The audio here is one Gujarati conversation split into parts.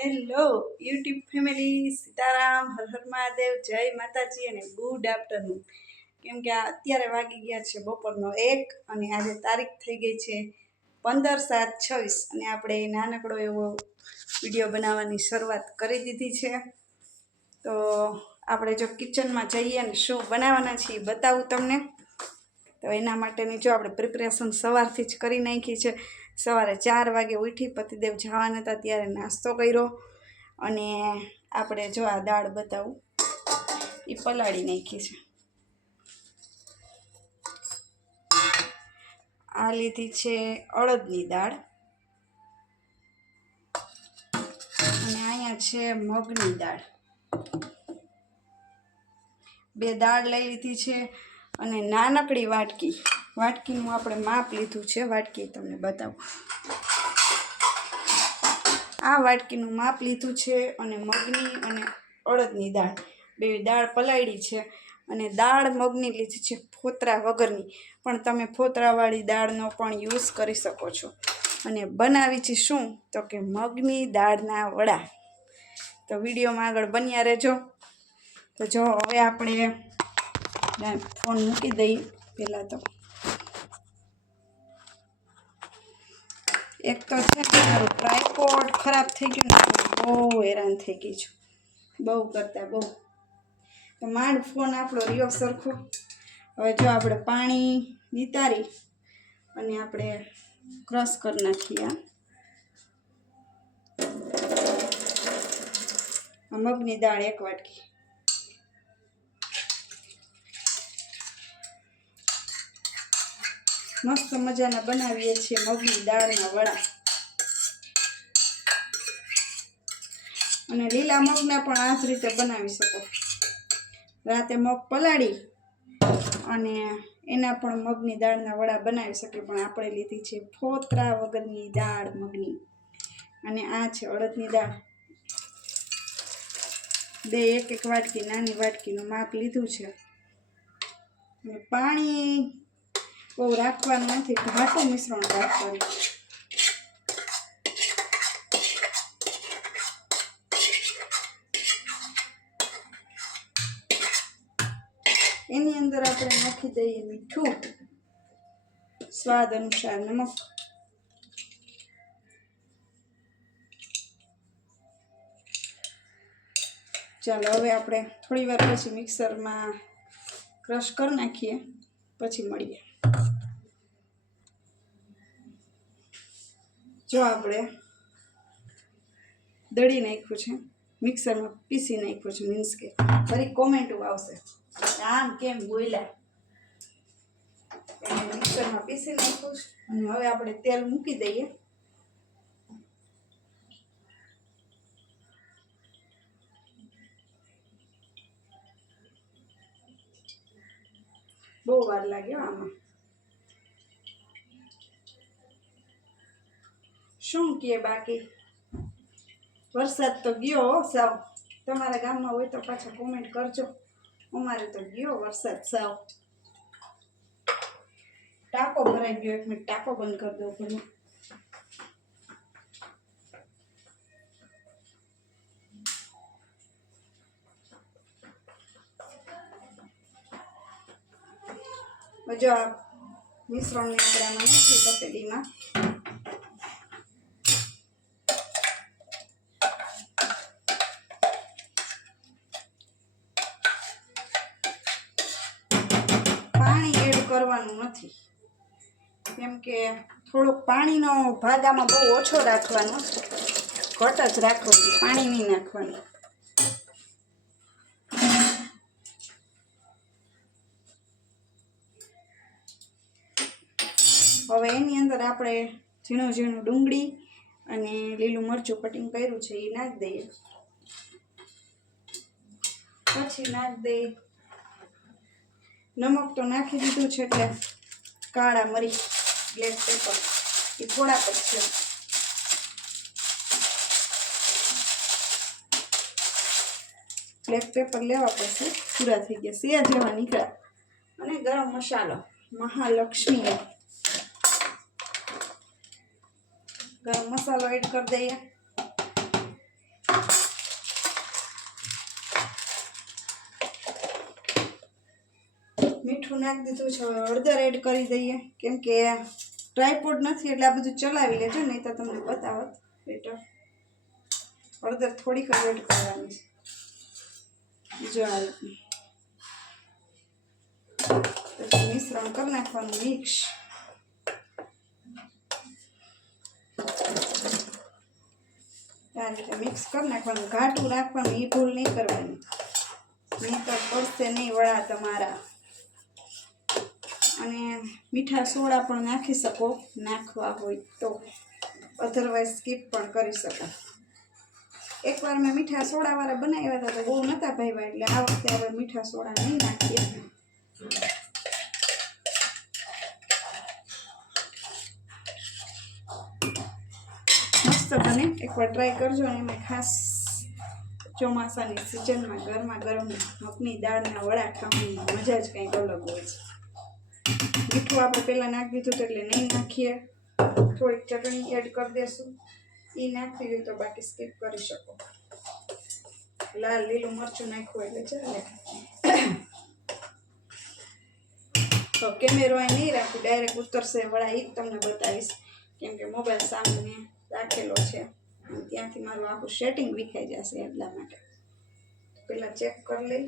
Hello YouTube family, Sitaram, Har Har Mahadev, જય માતાજી અને ગુડ આફ્ટરનૂન. કેમ કે અત્યારે વાગી ગયા છે બપોરનો 1 અને આજે તારીખ થઈ ગઈ છે 15/7/26 અને આપણે નાનકડો એવો વિડીયો બનાવવાની શરૂઆત કરી દીધી છે. તો આપણે જો કિચનમાં જઈએ ને શું બનાવવાના છીએ બતાવું તમને. તો એના માટેની જો આપણે પ્રિપરેશન સવારથી જ કરી નાખી છે. સવારે 4 વાગે ઉઠી પતિદેવ જવાના હતા ત્યારે નાસ્તો કર્યો અને આપણે જો આ દાળ બતાવું એ પલાળી નાખી છે. આ લીધી છે અડદની દાળ અને અહીંયા છે મગની દાળ. બે દાળ લઈ લીધી છે અને નાનકડી વાટકીનું આપણે માપ લીધું છે. વાટકી તમને બતાવું, આ વાટકીનું માપ લીધું છે અને મગની અને અડદની દાળ બે દાળ પલાળી છે અને દાળ મગની લીધી છે ફોતરા વગરની, પણ તમે ફોતરાવાળી દાળનો પણ યુઝ કરી શકો છો. અને બનાવી છે શું તો કે મગની દાળના વડા. તો વિડીયોમાં આગળ બન્યા રહેજો. તો જો હવે આપણે ફોન મૂકી દઈએ. પહેલાં તો એક તો છે કે મારું ટ્રાયપોડ ખરાબ થઈ ગયું ને, બહુ હેરાન થઈ ગઈ છું, બહુ કરતાં બહુ. તો માંડ ફોન આપણો રહ્યો સરખો. હવે જો આપણે પાણી નિતારી અને આપણે ક્રશ કરી નાખીએ. મગની દાળ 1 વાટકી, મસ્ત મજાના બનાવીએ છીએ મગની દાળના વડા. અને લીલા મગના પણ આ જ રીતે બનાવી શકો. રાતે મગ પલાળી અને એના પણ મગની દાળના વડા બનાવી શકે. પણ આપણે લીધી છે ફોતરા વગરની દાળ મગની. અને આ છે અડદની દાળ. બે 1-1 વાટકી નાની વાટકીનું માપ લીધું છે. અને પાણી બહુ રાખવાનું નથી, ઘાટું મિશ્રણ રાખવાનું. એની અંદર આપણે નાખી દઈએ મીઠું, સ્વાદ અનુસાર નમક. ચાલો હવે આપણે થોડી વાર પછી મિક્સરમાં ક્રશ કરી નાખીએ, પછી મળીએ. જો આપણે દળી નાખ્યું છે, મિક્સરમાં પીસી નાખ્યું છે. મીન્સ કે ફરી કોમેન્ટો આવશે આમ કેમ બોલ્યા. એને મિક્સરમાં પીસી નાખ્યું છે અને હવે આપણે તેલ મૂકી દઈએ. બહુ વાર લાગ્યો આમાં. શું કે બાકી વરસાદ તો ગયો સાવ. તમારા ગામમાં હોય તો પાછા કોમેન્ટ કરજો. અમારે તો ગયો વરસાદ સાવ. ટાંકો ભરાઈ ગયો. 1 મિનિટ ટાંકો બંધ કરી દઉં ઘરમાં. જો આ મિશ્રણને આપણે આમાં નાખી તપેલીમાં. પાણી એડ કરવાનું નથી, કેમ કે થોડોક પાણીનો ભાગ આમાં બહુ ઓછો રાખવાનો, ઘટ જ રાખવાનું, પાણી નહીં નાખવાનું. હવે એની અંદર આપણે ઝીણું ડુંગળી અને લીલું મરચું કટિંગ કર્યું છે એ નાખી દઈએ. પછી નાખી દઈએ નમક તો નાખી દીધું છે, એટલે કાળા મરી બ્લેક પેપર એ થોડાક જ છે. બ્લેક પેપર લેવા પડશે, પૂરા થઈ ગયા, સેજ લેવા નીકળ્યા. અને ગરમ મસાલો મહાલક્ષ્મી ગરમ મસાલો એડ કરી દઈએ. મીઠું નાખી દીધું છે. હવે હળદર એડ કરી દઈએ, કેમ કે ટ્રાયપોડ નથી એટલે આ બધું ચલાવી લેજો, નહીં તો તમને બતાવત બેટર. હળદર થોડીક જ એડ કરવાની છે. જો આ રીતનું પછી મિશ્રણ કરી નાખવાનું મિક્સ. આ રીતે મિક્સ કરી નાખવાનું, ઘાટું રાખવાનું, એ ભૂલ નહીં કરવાની, નહીં તો પડશે નહીં વડા તમારા. અને મીઠા સોડા પણ નાખી શકો નાખવા હોય તો, અધરવાઇઝ સ્કીપ પણ કરી શકો. એકવાર મેં મીઠા સોડાવાળા બનાવ્યા હતા તો બહુ નહોતા ભાવ્યા, એટલે આ વખતે આપણે મીઠા સોડા નહીં નાખીએ. મસ્ત બને, એકવાર ટ્રાય કરજો. અને એમાં ખાસ ચોમાસાની સિઝનમાં ગરમા ગરમ મગની દાળના વડા ખાવાની મજા જ કંઈક અલગ હોય છે. મીઠું આપણે પહેલાં નાખી દીધું એટલે નહીં નાખીએ. થોડીક ચટણી એડ કરી દેશું, એ નાખવી હોય તો, બાકી સ્કીપ કરી શકો. લાલ લીલું મરચું નાખ્યું એટલે ચાલે. તો કેમેરો અહીં નહીં રાખું, ડાયરેક્ટ ઉતરશે વડા, એ જ તમને બતાવીશ, કેમ કે મોબાઈલ સામે રાખેલો છે, ત્યાંથી મારું આખું સેટિંગ વિખાઈ જશે, એટલા માટે પહેલાં ચેક કરી લઈ.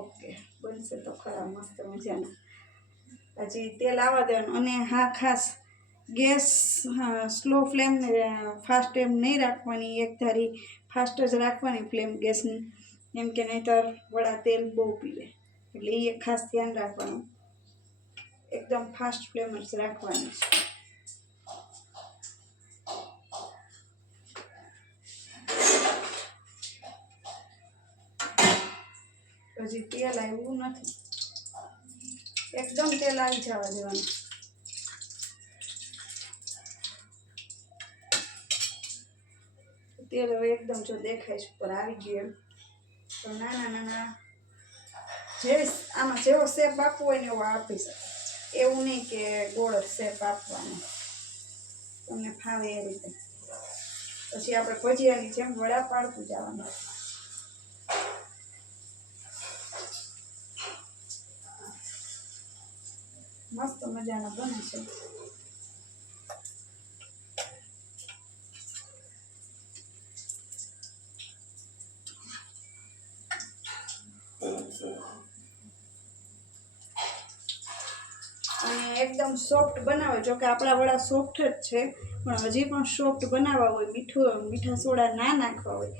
ઓકે, બનશે તો ખરા મસ્ત મજાના. હજી તેલ આવવા દેવાનું. અને હા, ખાસ ગેસ સ્લો ફ્લેમ, ફાસ્ટ એમ નહીં રાખવાની, એક ધારી ફાસ્ટ જ રાખવાની ફ્લેમ ગેસની, એમ કે નહીંતર વડા તેલ બહુ પીવે, એટલે એ ખાસ ધ્યાન રાખવાનું. એકદમ ફાસ્ટ ફ્લેમ જ રાખવાની છે. હજી તેલ આવ્યું નથી, એકદમ તેલ આવી જવા દેવાનું. તેલ હવે એકદમ જો દેખાય છે ઉપર આવી ગયું, તો નાના નાના જે આમાં જેવો શેપ આપવો હોય ને એવો આપી શકે. એવું નહીં કે ગોળ જ શેપ આપવાનો, તમને ફાવે એ રીતે. પછી આપણે ભજીયાની જેમ વડા પાડતું જવાનું. મસ્ત મજાના બને છે. અને એકદમ સોફ્ટ બનાવે, જો કે આપણા વડા સોફ્ટ જ છે, પણ હજી પણ સોફ્ટ બનાવવા હોય, મીઠા સોડા ના નાખવા હોય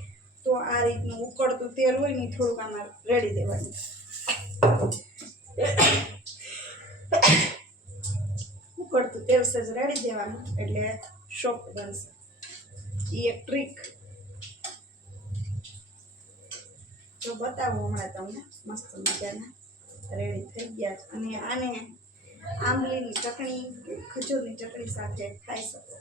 તો આ રીતનું ઉકળતું તેલ હોય ને થોડુંક આમાં રેડી દેવાનું. ઉકળતું તેલ સજ રેડી દેવાનું એટલે સોફ્ટ બનશે. એ એક ટ્રીક જો બતાવું હમણાં તમને. મસ્ત મજાના રેડી થઈ ગયા છે. અને આને આંબલીની ચટણી કે ખજૂરની ચટણી સાથે ખાઈ શકો.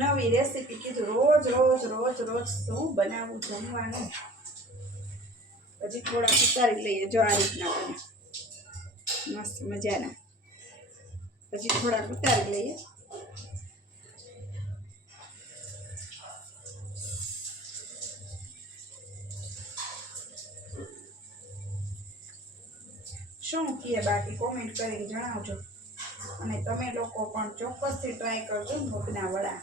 નવી રેસીપી કીધું, રોજ રોજ રોજ રોજ શું બનાવવું જમવાનું. હજી થોડા ઉતારી લઈએ, જો આ રીતના બને મસ્ત મજાના. હજી થોડાક ઉતારી લઈએ. શું કહે બાકી કોમેન્ટ કરીને જણાવજો. અને તમે લોકો પણ ચોક્કસથી ટ્રાય કરજો મગના વડા.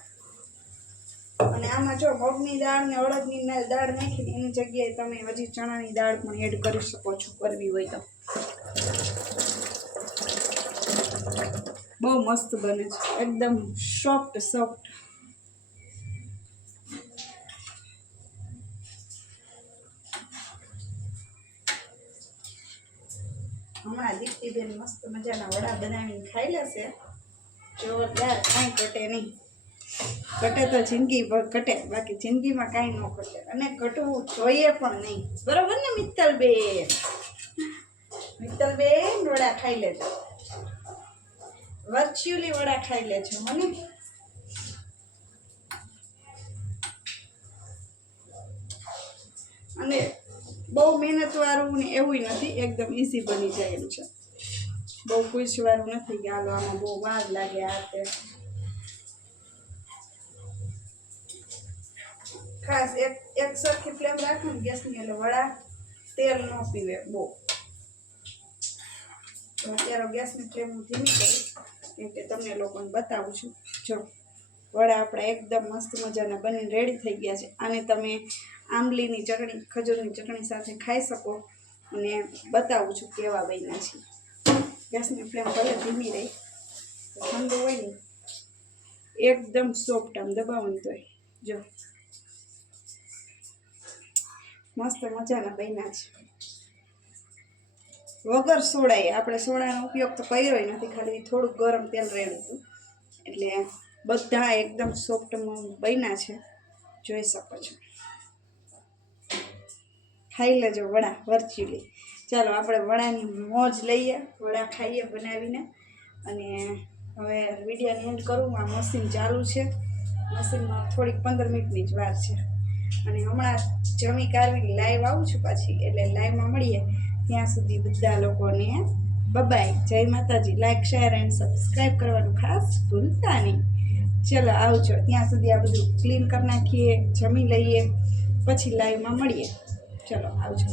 અને આમાં જો મગની દાળ ને અડદની દાળ નાખીને એની જગ્યાએ તમે હજી ચણાની દાળ પણ એડ કરી શકો છો, કરવી હોય તો. બહુ મસ્ત બને છે, એકદમ સોફ્ટ સોફ્ટ. હમણાં દીપ્તિબેન મસ્ત મજાના વડા બનાવીને ખાઈ લેશે, જોરદાર. કાંઈ ઘટે નહીં. ઘટે તો જિંદગી ઘટે, બાકી જિંદગીમાં કાંઈ ન ઘટે, અને ઘટવું જોઈએ પણ નહીં. બરોબર ને મિત્તલબેન? મિત્તલબેન વડા ખાઈ લેજો, વર્ચ્યુઅલી વડા ખાઈ લેજો મને. અને બહુ મહેનતવાળું ને એવું નથી, એકદમ ઇઝી બની જાય એમ છે. બહુ પૂછવાળું નથી કે હાલો આમાં બહુ વાર લાગે આ તે. ખાસ એક સરખી ફ્લેમ રાખો ને ગેસની, એટલે વડા તેલ ન પીવે બહુ. તો અત્યારે ગેસની ફ્લેમ હું ધીમી કરીશ, કેમ કે તમને લોકોને બતાવું છું. જો વડા આપણા એકદમ મસ્ત મજાના બનીને રેડી થઈ ગયા છે. આને તમે આંબલીની ચટણી, ખજૂરની ચટણી સાથે ખાઈ શકો. અને બતાવું છું કેવા બન્યા છે. ગેસની ફ્લેમ ભલે ધીમી રહી, ઠંડુ હોય ને એકદમ સોફ્ટ, આમ દબાવવાનું તોય જો મસ્ત મજાના બન્યા છે. વગર સોડાએ, આપણે સોડાનો ઉપયોગ તો કર્યો નથી, ખાલી થોડુંક ગરમ તેલ રેડ્યું હતું. એટલે બધા એકદમ સોફ્ટ બન્યા છે, જોઈ શકો છો. ખાઈ લેજો વડા વર્ચ્યુઅલી. ચાલો આપણે વડાની મોજ લઈએ, વડા ખાઈએ બનાવીને. અને હવે વિડીયોની એન્ડ કરું. આ મશીન ચાલુ છે, મશીનમાં થોડીક 15 મિનિટની જ વાર છે. અને હમણાં જમી કાઢવી લાઈવ આવું છું પાછી, એટલે લાઈવમાં મળીએ. ત્યાં સુધી બધા લોકોને બાય, જય માતાજી. લાઈક, શેર એન્ડ સબસ્ક્રાઈબ કરવાનું ખાસ ભૂલતા નહીં. ચલો આવજો. ત્યાં સુધી આ બધું ક્લીન કરી નાખીએ, જમી લઈએ, પછી લાઈવમાં મળીએ. ચલો આવજો.